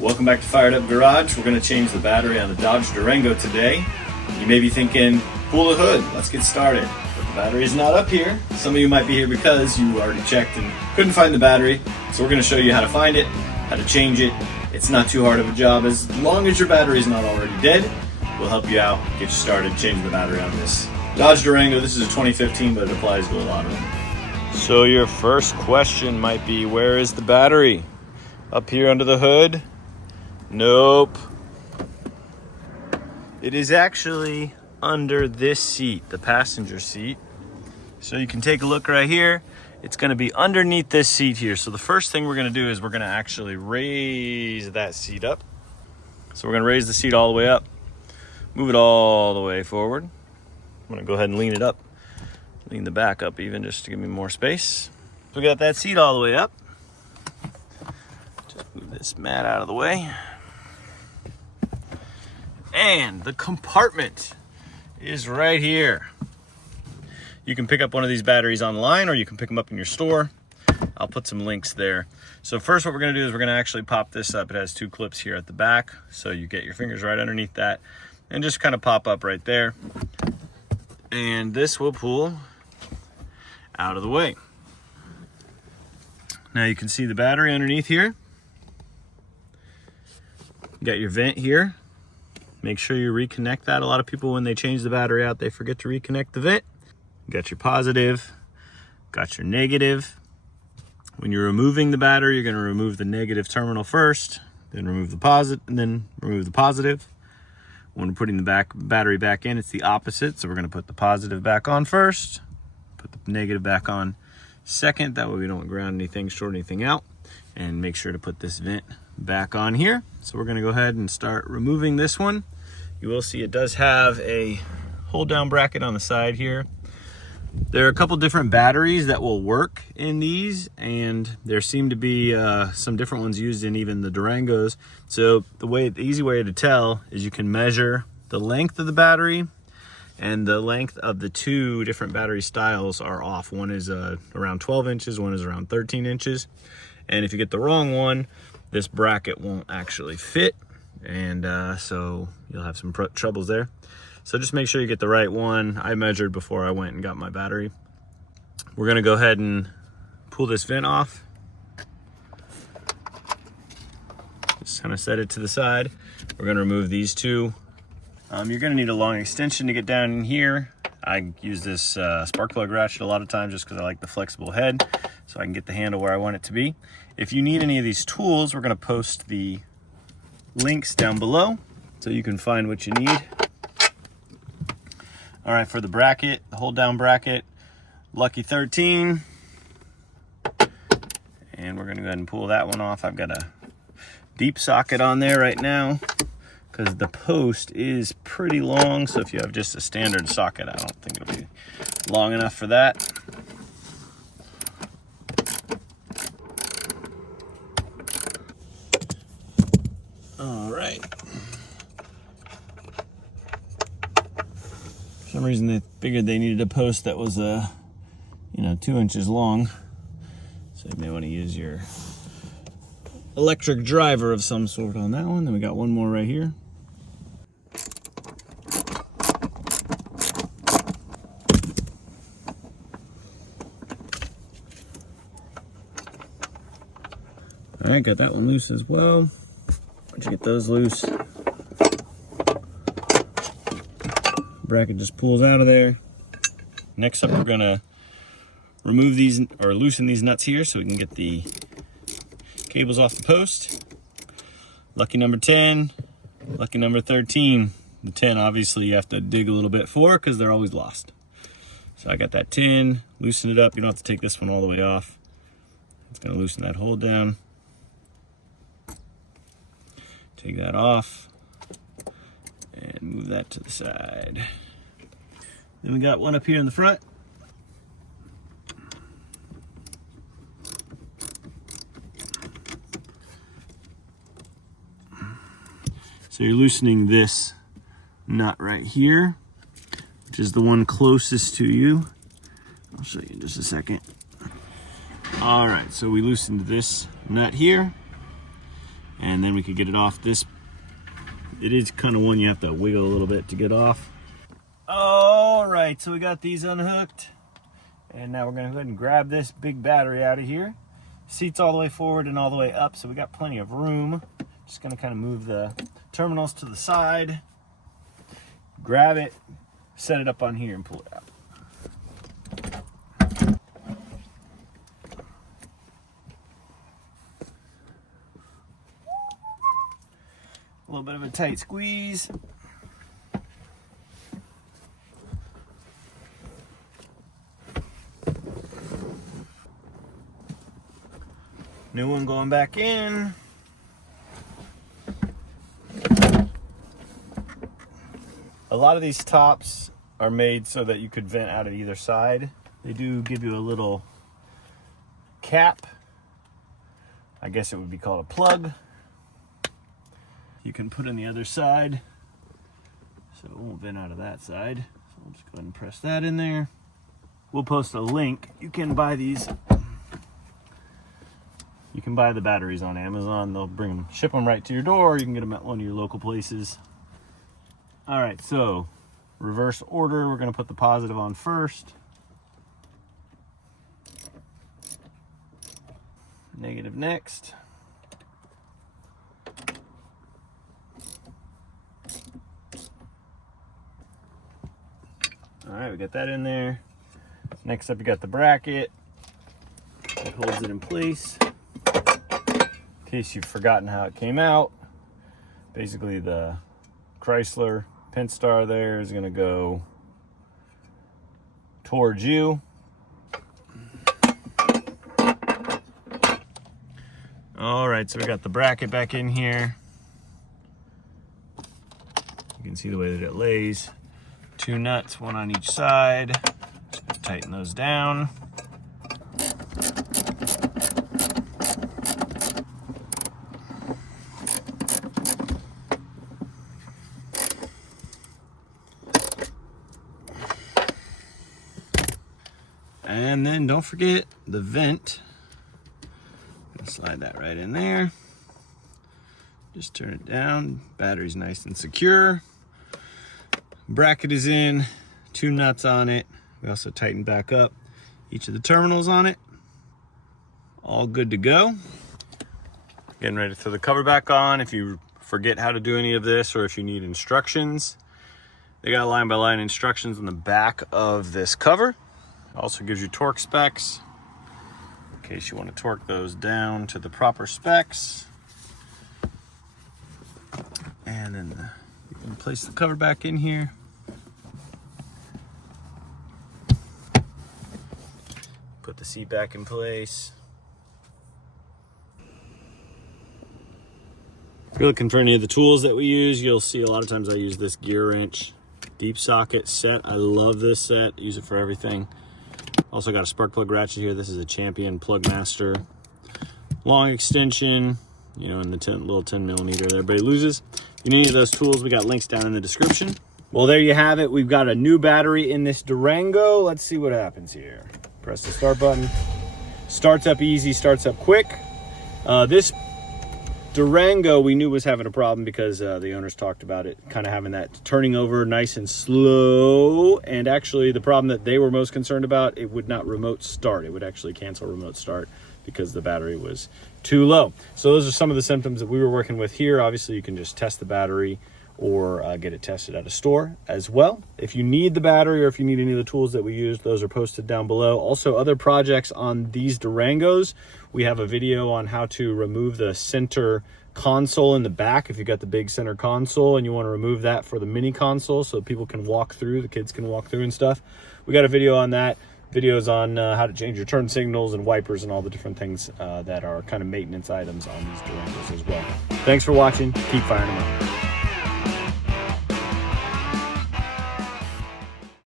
Welcome back to Fired Up Garage. We're going to change the battery on the Dodge Durango today. You may be thinking, pull the hood, let's get started. But the battery's not up here. Some of you might be here because you already checked and couldn't find the battery. So we're going to show you how to find it, how to change it. It's not too hard of a job. As long as your battery's not already dead, we'll help you out, get you started, change the battery on this Dodge Durango. This is a 2015, but it applies to a lot of them. So your first question might be, where is the battery? Up here under the hood? Nope. It is actually under this seat, the passenger seat. So you can take a look right here. It's going to be underneath this seat here. So the first thing we're going to do is we're going to actually raise that seat up. So we're going to raise the seat all the way up. Move it all the way forward. I'm going to go ahead and lean it up. Lean the back up even just to give me more space. So we got that seat all the way up. Just move this mat out of the way. And the compartment is right here. You can pick up one of these batteries online or you can pick them up in your store. I'll put some links there. So first what we're gonna do is we're gonna actually pop this up. It has two clips here at the back. So you get your fingers right underneath that and just kind of pop up right there. And this will pull out of the way. Now you can see the battery underneath here. You got your vent here. Make sure you reconnect that. A lot of people, when they change the battery out, they forget to reconnect the vent. You got your positive, got your negative. When you're removing the battery, you're going to remove the negative terminal first, then remove the positive, and then remove the positive. When we're putting the battery back in, it's the opposite. So we're going to put the positive back on first, put the negative back on second. That way we don't ground anything, short anything out. And make sure to put this vent back on here. So we're going to go ahead and start removing this one. You will see it does have a hold down bracket on the side here. There are a couple different batteries that will work in these, and there seem to be some different ones used in even the Durangos. So the easy way to tell is you can measure the length of the battery, and the length of the two different battery styles are off. One is around 12 inches, one is around 13 inches. And if you get the wrong one, this bracket won't actually fit, and so you'll have some troubles there. So just make sure you get the right one. I measured before I went and got my battery. We're gonna go ahead and pull this vent off. Just kind of set it to the side. We're gonna remove these two. You're gonna need a long extension to get down in here. I use this spark plug ratchet a lot of times just because I like the flexible head, so I can get the handle where I want it to be. If you need any of these tools, we're gonna post the links down below so you can find what you need. All right, for the bracket, the hold down bracket, Lucky 13. And we're gonna go ahead and pull that one off. I've got a deep socket on there right now because the post is pretty long. So if you have just a standard socket, I don't think it'll be long enough for that. All right. For some reason they figured they needed a post that was 2 inches long. So you may want to use your electric driver of some sort on that one. Then we got one more right here. All right, got that one loose as well. Once you get those loose, bracket just pulls out of there. Next up, we're gonna remove these or loosen these nuts here so we can get the cables off the post. Lucky number 10, lucky number 13. The 10, obviously, you have to dig a little bit for because they're always lost. So I got that 10, loosen it up. You don't have to take this one all the way off. It's gonna loosen that hold down. Take that off and move that to the side. Then we got one up here in the front. So you're loosening this nut right here, which is the one closest to you. I'll show you in just a second. All right, so we loosened this nut here. and then we could get it off. This, it is kind of one you have to wiggle a little bit to get off. All right, so we got these unhooked, and now we're gonna go ahead and grab this big battery out of here. Seats all the way forward and all the way up, so we got plenty of room. Just gonna kind of move the terminals to the side, grab it, set it up on here and pull it out. A little bit of a tight squeeze. New one going back in. A lot of these tops are made so that you could vent out of either side. They do give you a little cap. I guess it would be called a plug. You can put in the other side, so it won't vent out of that side. So I'll just go ahead and press that in there. We'll post a link. You can buy these. You can buy the batteries on Amazon. They'll bring them, ship them right to your door, or you can get them at one of your local places. All right, so reverse order. We're gonna put the positive on first. Negative next. All right, we got that in there. Next up, you got the bracket. It holds it in place. In case you've forgotten how it came out, basically the Chrysler Pentastar there is gonna go towards you. All right, so we got the bracket back in here. You can see the way that it lays. 2 nuts, one on each side. Tighten those down. And then don't forget the vent. Slide that right in there. Just turn it down. Battery's nice and secure. Bracket is in, 2 nuts on it. We also tightened back up each of the terminals on it. All good to go. Getting ready to throw the cover back on. If you forget how to do any of this, or if you need instructions, they got line by line instructions on the back of this cover. Also gives you torque specs in case you want to torque those down to the proper specs. And then you can place the cover back in here. Put the seat back in place. If you're looking for any of the tools that we use, you'll see a lot of times I use this gear wrench deep socket set. I love this set, use it for everything. Also got a spark plug ratchet here. This is a Champion Plug Master. Long extension, you know, in the little 10 millimeter that everybody loses. If you need any of those tools, we got links down in the description. Well, there you have it. We've got a new battery in this Durango. Let's see what happens here. Press the start button. Starts up easy, starts up quick. This Durango we knew was having a problem because the owners talked about it kind of having that turning over nice and slow. And actually the problem that they were most concerned about, it would not remote start. It would actually cancel remote start because the battery was too low. So those are some of the symptoms that we were working with here. Obviously you can just test the battery or get it tested at a store as well. If you need the battery or if you need any of the tools that we used, those are posted down below. Also, other projects on these Durangos, we have a video on how to remove the center console in the back. If you got the big center console and you want to remove that for the mini console so people can walk through, the kids can walk through and stuff, we got a video on that. Videos on how to change your turn signals and wipers and all the different things that are kind of maintenance items on these Durangos as well. Thanks for watching. Keep firing them up.